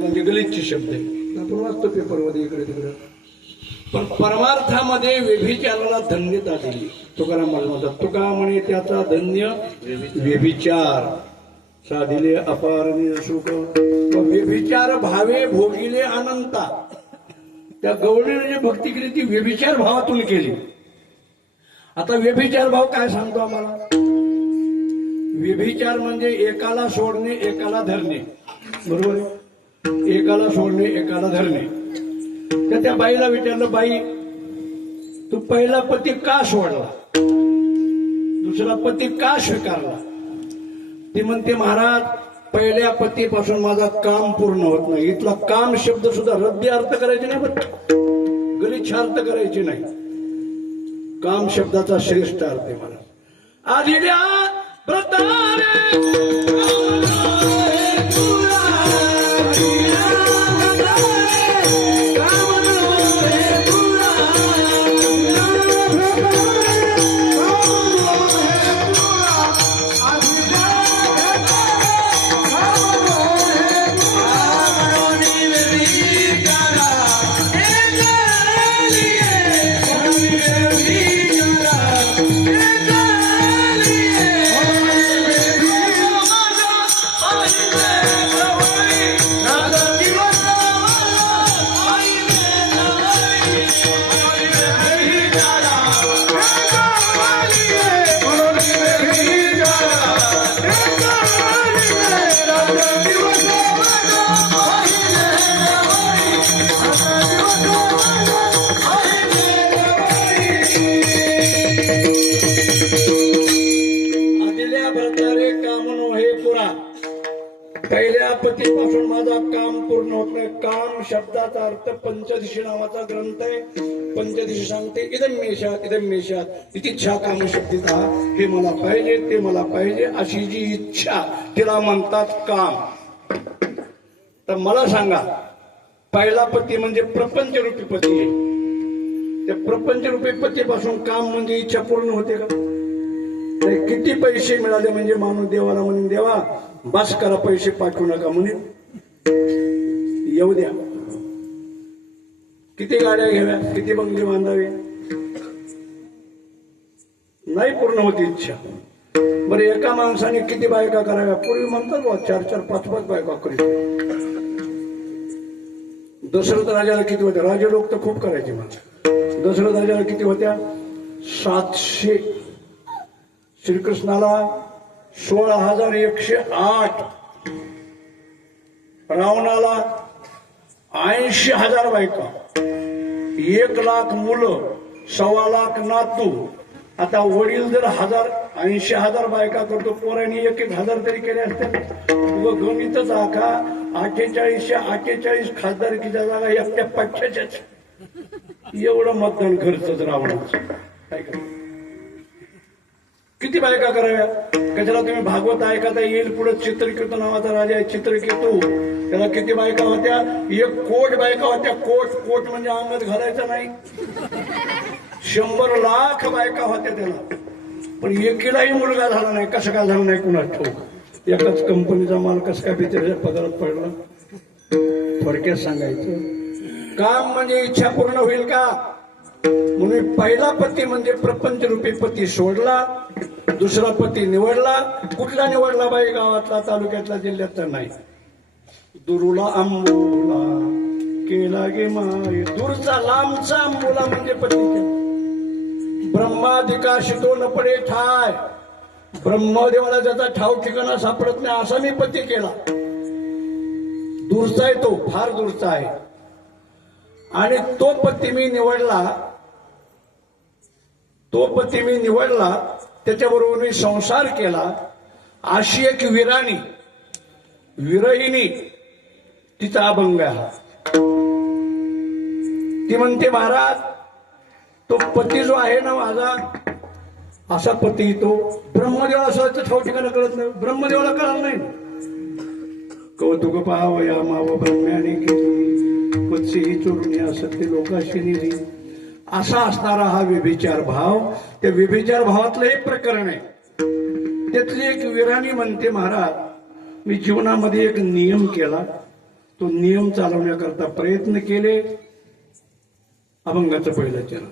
म्हणजे गलितचे शब्द आहे. आपण वाचतो पेपरमध्ये इकडे तिकडे. पण परमार्थामध्ये व्यभिचाराला धन्यता दिली. तुकाराम मला म्हणतात तुका म्हणे त्याचा धन्य व्यभिचार. साधिले अपार सुख व्यभिचार भावे भोगिले अनंता. त्या गवळीने जी भक्ती केली ती व्यभिचार भावातून केली. आता व्यभिचार भाव काय सांगतो आम्हाला? व्यभिचार म्हणजे एकाला सोडणे एकाला धरणे. बरोबर आहे? एकाला सोडणे एकाला धरणे. तर त्या बाईला विचारलं बाई तू पहिला पती का सोडला? दुसरा पती का स्वीकारला? ती म्हणते महाराज पहिल्या पतीपासून माझा काम पूर्ण होत नाही. इथला काम शब्द सुद्धा रद्दी अर्थ करायचे नाही बरं. गलिच्छ अर्थ करायचे नाही. काम शब्दाचा श्रेष्ठ अर्थ आहे मला आदिल्या पतीपासून माझा काम पूर्ण होत नाही. काम शब्दाचा अर्थ पंचदिशी नावाचा ग्रंथ आहे. पंचदिशी सांगते इदम मेषात इदम मेषात इच्छा काम शब्दीचा हे मला पाहिजे ते मला पाहिजे अशी जी इच्छा तिला म्हणतात काम. तर मला सांगा पहिला पती म्हणजे प्रपंच रूपी पती. आहे त्या प्रपंच रूपी पतीपासून काम म्हणजे इच्छा पूर्ण होते का? किती पैसे मिळाले म्हणजे माणूस देवाला म्हणून देवा बस करा पैसे पाठवू नका म्हणे येऊ द्या. किती गाड्या घ्याव्या? किती बंगले बांधावे? नाही पूर्ण होती इच्छा. बरं एका माणसाने किती बायका कराव्या? पूर्वी म्हणतात बा चार चार पाच पाच बायका करीत दशरथ राजाला किती होत्या? राजे लोक तर खूप करायचे मला दशरथ राजाला किती होत्या? सातशे. श्रीकृष्णाला सोळा हजार एकशे आठ. रावणाला ऐंशी हजार बायका. एक लाख मुलं सव्वा लाख नातू. आता वडील जर हजार ऐंशी हजार बायका करतो पोरांनी एक एक हजार तरी केले असते. व गणितच आखा अठ्ठेचाळीसशे अठ्ठेचाळीस खासदारकीच्या जागा एकट्या पाचशेच्याच एवढं मतदान खर्च रावणाचं. काय किती बायका कराव्या? कशाला तुम्ही भागवत ऐकाता येईल पुढे चित्रकेतू नावाचा राजा आहे चित्रकेतू त्याला किती बायका होत्या? एक कोट बायका होत्या. कोट कोट म्हणजे अंगात घालायचा नाही. शंभर लाख बायका होत्या त्याला. पण एकीलाही मुलगा झाला नाही. कसं काय झाला नाही कुणा ठेवू एकाच कंपनीचा माल कसं काय बिचाराच्या पदारात पडला? थोडक्यात सांगायचं. काम म्हणजे इच्छा पूर्ण होईल का? म्हणून पहिला पती म्हणजे प्रपंच रूपी पती सोडला. दुसरा पती निवडला कुठला निवडला बाई गावातला तालुक्यातला जिल्ह्यातला नाही. दुरुला आंबोला केला गे माय. दूरचा लांबचा आंबोला म्हणजे पती ब्रह्माधिकाशी तो न पडे ठाय. ब्रह्मदेवाला ज्याचा ठाव ठिकाणा सापडत नाही असा मी पती केला. दूरचा आहे तो फार दूरचा आहे. आणि तो पती मी निवडला तो पती मी निवडला त्याच्याबरोबर मी संसार केला. अशी एक विराणी विरहिणी तिचा अभंग हा ती म्हणते महाराज तो पती जो आहे ना माझा असा पती तो ब्रह्मदेव असा ठाव ठिकाणा कळत नाही. ब्रह्मदेवाला कळत नाही. कौतुक पावया माव ब्रह्म्याने केली. वत्सी असत ते लोकाशी निधी असा असणारा हा विभिचार भाव त्या विभिचार भावातलं एक प्रकरण आहे. त्यातली एक विराणी म्हणते महाराज मी जीवनामध्ये एक नियम केला. तो नियम चालवण्याकरता प्रयत्न केले. अभंगाचं पहिलं चरण.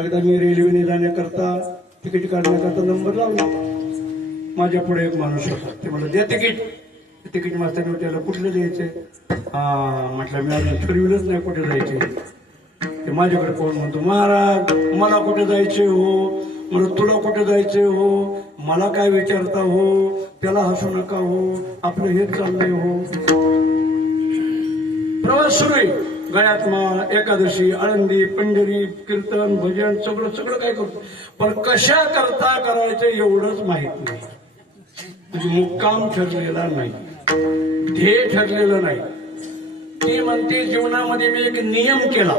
एकदा मी रेल्वेने जाण्याकरता तिकीट काढण्याकरता नंबर लावला. माझ्या पुढे एक माणूस होता. ते म्हणलं दे तिकीट. तिकीट मास्तर त्याला कुठलं द्यायचे? हा म्हटलं मी अजून ठरविलंच नाही कुठे जायचे. ते माझ्याकडे कोण म्हणतो महाराज मला कुठे जायचे हो? म्हणून तुला कुठे जायचे हो? मला काय विचारता हो? त्याला हसू नका हो. आपलं हेच चाललंय हो. प्रवास सुरू आहे. गळ्यात माळ एकादशी आळंदी पंढरी कीर्तन भजन सगळं सगळं काय करतो? पण कशा करता करायचं एवढंच माहीत नाही. म्हणजे मुक्काम ठरलेला नाही. ध्येय ठरलेलं नाही. ती म्हणते जीवनामध्ये मी एक नियम केला.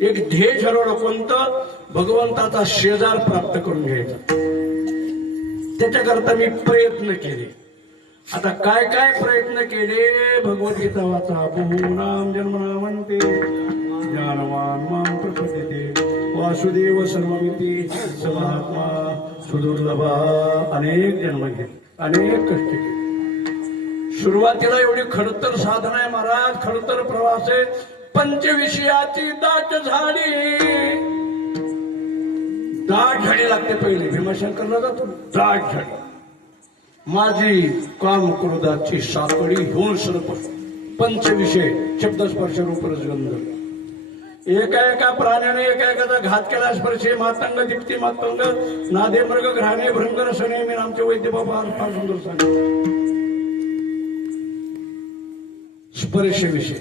एक ध्येय ठरवलं कोणतं? भगवंताचा शेजार प्राप्त करून घ्यायचा. त्याच्याकरता मी प्रयत्न केले. आता काय काय प्रयत्न केले? भगवद्गीता वाचा. बहुनाम जन्मना म्हणते ज्ञानवान माम प्रकृती वासुदेव सर्वमिती. समात्मा सुदुर्लभा. अनेक जन्म घेतले अनेक कष्ट केले सुरुवातीला एवढी खडतर साधना आहे महाराज. खडतर प्रवास आहे. पंचविषयाची दाट झाली. दाट झाडी लागते पहिले. भीमाशंकरला जातो. दाट झाडी माझी काम क्रोधाची साकडी होऊन सर्प. पंचविषय शब्दस्पर्श रूपरसगंध एका एका प्राण्याने एका एकाचा घात केला स्पर्शे मातंग दीप्ती मातंग नादे मृग घराणे भृंगर सणे मी आमचे वैद्य बाबा फार सुंदर सांगितलं स्पर्श विषय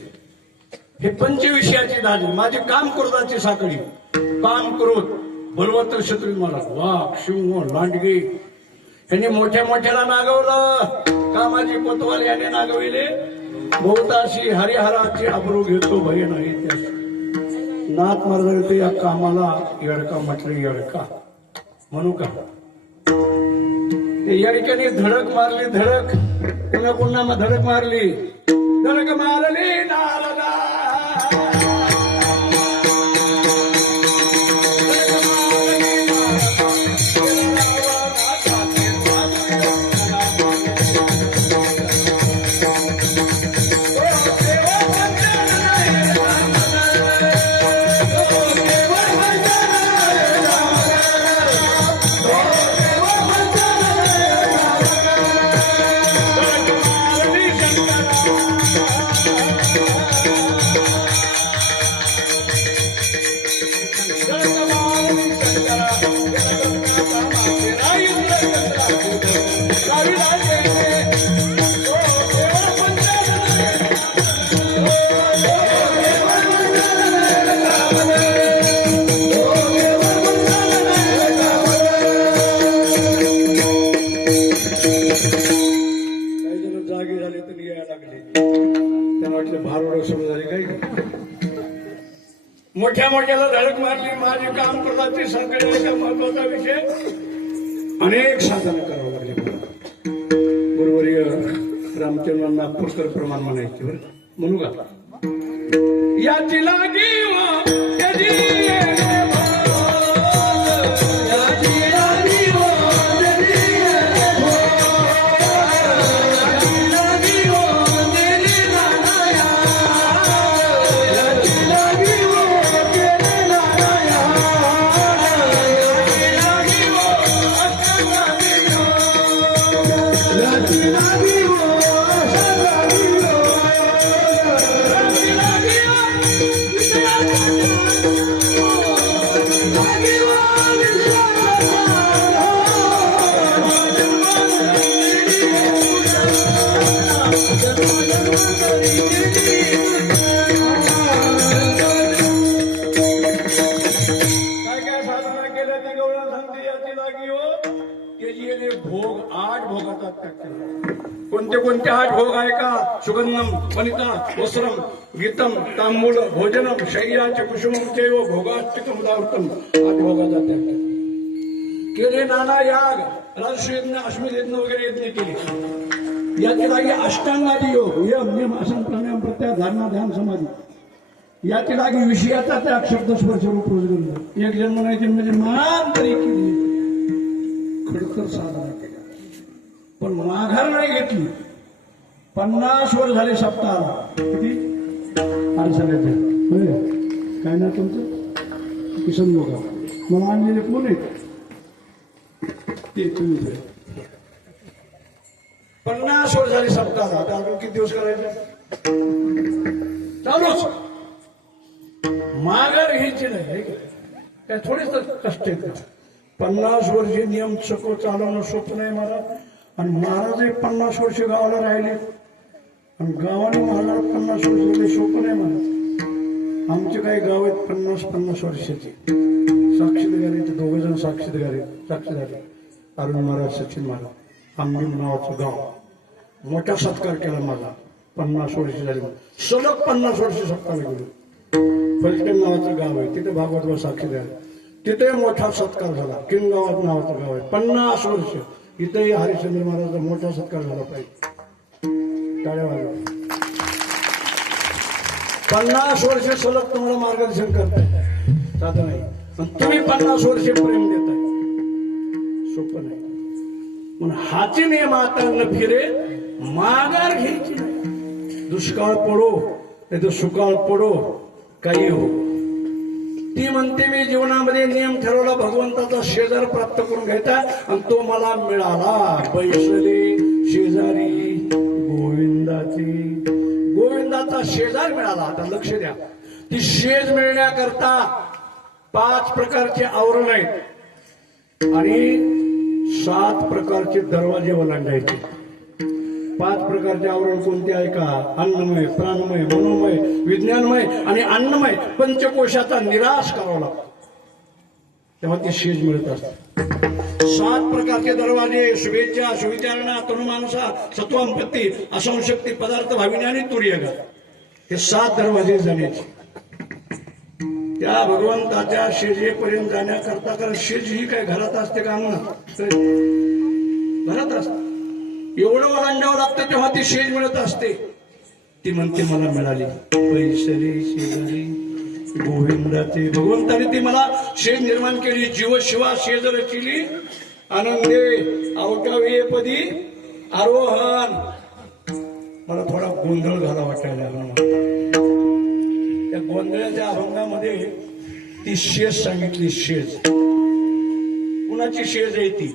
हे पंचविषयाची दाजी माझी काम क्रोधाची साखळी काम क्रोध बलवंत शत्रू मला वाघ शिंह लांडगे त्यांनी मोठ्या मोठ्याला नागवलं. कामाची कोतवाल याने नागविले? बहुताशी हरिहराची अब्रू घेतो भय नाही नाथ महाराज या कामाला येडका म्हटले येडका. म्हणू का? येडक्याने धडक मारली धडक. पुन्हा पुन्हा धडक मारली. धडक मारली ना त्यांना वाटलं भारोड सुरू झाले काही मोठ्या मोठ्याला धडक मारली माझे काम करण्याची ते एका महत्त्वाचा विषय. अनेक साधनं करावं लागले गुरुवर्य रामचंद्रांना पुष्कर प्रमाण म्हणायचे बरं म्हणू का? याची लागी सुगंधम वनिता वस्त्रम गीतम तांबूल भोजनम शय्याचे कुसुमम चैव भोगाष्टकम दावृतम आठ भोगातात त्याचे. केले नाना याग राजश्री यज्ञ वगैरे यज्ञ केले। याची लागी अष्टांगादी योग यम नियम आसन प्राणायाम प्रत्याहार धारणा ध्यान समाधी। याची लागी विषयाचा त्या शब्द स्पर्श रूप रोजगार एक जन्म नाही जन्म म्हणजे मान तरी केली। खडतर साधना केल्या। पण माघार नाही घेतली। पन्नास वर झाले सप्ताहाला. किती? आणि होय. काय ना तुमचं? किशन बघा मला आणलेले कोण आहेत? ते तुम्ही पन्नास वर झाले सप्ताहाला. आता आपण किती दिवस करायचे? चालूच माघार घ्यायची नाही काय थोडेच तर कष्ट आहेत. पन्नास वर्ष नियम सको चालवणं सोपं नाही मला आणि एक पन्नास वर्ष गावाला राहिले. आणि गावाने महाराज पन्नास वर्ष सोपं नाही मला आमचे काही गाव आहेत पन्नास पन्नास वर्षाचे. साक्षीदार आहेत दोघ जण साक्षीदार आहेत साक्षीदार अरुण महाराज सचिन महाराज. आंबीम नावाचं गाव. मोठा सत्कार केला माझा. पन्नास वर्ष झाली सलग पन्नास वर्ष सत्कार गेलो फलटण नावाचं गाव आहे. तिथे भागवत साक्षीदार तिथे मोठा सत्कार झाला. किनगावात नावाचं गाव आहे. पन्नास वर्ष. इथेही हरिश्चंद्र महाराजचा मोठा सत्कार झाला पाहिजे. टाळ्या पन्नास वर्ष सलग तुम्हाला मार्गदर्शन करताय साधन नाही. पण तुम्ही पन्नास वर्ष प्रेम देताय. सोपं नाही. म्हणून हाचे नियम आता न फिरे माघार घ्यायची दुष्काळ पडो नाही तर सुकाळ पडो काही हो. ती म्हणते मी जीवनामध्ये नियम ठरवला भगवंताचा शेजार प्राप्त करून घ्यायचा आणि तो मला मिळाला. बैसले शेजारी. गोविंदाची गोविंदाचा शेजार मिळाला. आता लक्ष द्या. ती शेज मिळण्याकरता पाच प्रकारचे आवरण आहेत. आणि सात प्रकारचे दरवाजे ओलांडायचे. पाच प्रकारचे आवरण कोणते आहे का? अन्नमय प्राणमय मनोमय विज्ञानमय आणि अन्नमय. पंचकोशाचा निराश करावा लागतो. तेव्हा ते शेज मिळत असते सात प्रकारचे दरवाजे शुभेच्छा सुविचारणा तरुमानसा सत्वांपत्ती असंशक्ती पदार्थ भाविनी आणि तुर्यगा. हे सात दरवाजे जाण्याचे. त्या भगवंताच्या शेजेपर्यंत जाण्याकरता कारण शेज ही काय घरात असते का अंगणात घरात असते. एवढं ओलांडावं लागतं तेव्हा ती शेज मिळत असते. ती म्हणते मला मिळाली. पैसरी शेजारी गोविंदाचे. भगवंताने ती मला शेज निर्माण केली जीव शिवा शेज रचिली आनंदे अवकावी पदी आरोहण. मला थोडा गोंधळ झाला वाटायला त्या गोंधळाच्या अभंगामध्ये ती शेज सांगितली शेज. कुणाची शेज आहे ती?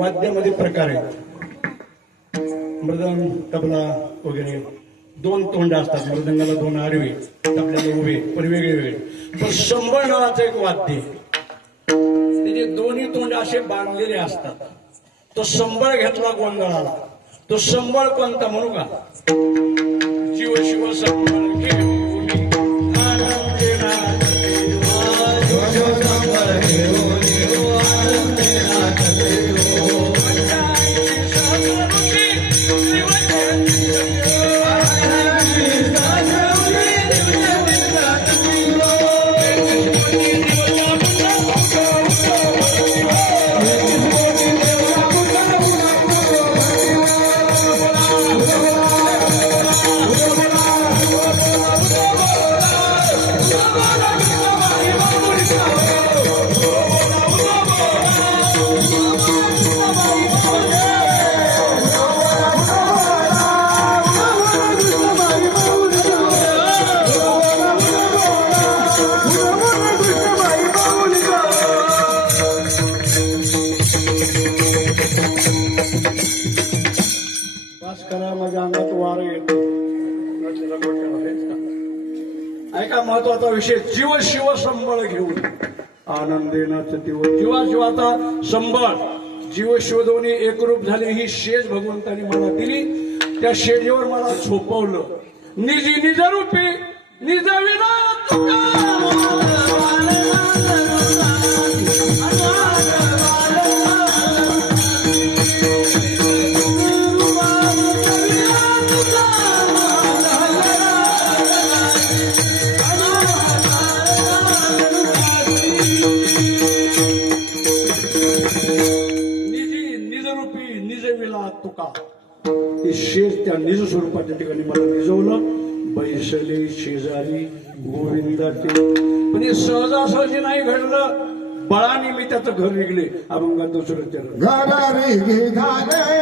वाद्यामध्ये प्रकार आहेत. मृदंग तबला वगैरे. दोन तोंड असतात मृदंगाला दोन आडवे आपल्याला उभे पण वेगळे वेगळे. पण संबळ नावाचं एक वाद्य त्याचे दोन्ही तोंड असे बांधलेले असतात तो संबळ घेतला गोंधळाला. तो संबळ कोणता म्हणू का? शिव शिव संबळ महत्त्वाचा विषय जीव शिव संबळ घेऊन. आनंदेनाच दिव जीवा शिवाचा संबळ. जीव शिव दोन्ही एकरूप झाले ही शेज भगवंतानी मला दिली. त्या शेजेवर मला झोपवलं निजी निजरूपी निज विना ಘರಿಗೆ ಅವಂಗ ದೋಸರ ಚರ ಘರಿಗೆ ಧಾರೆ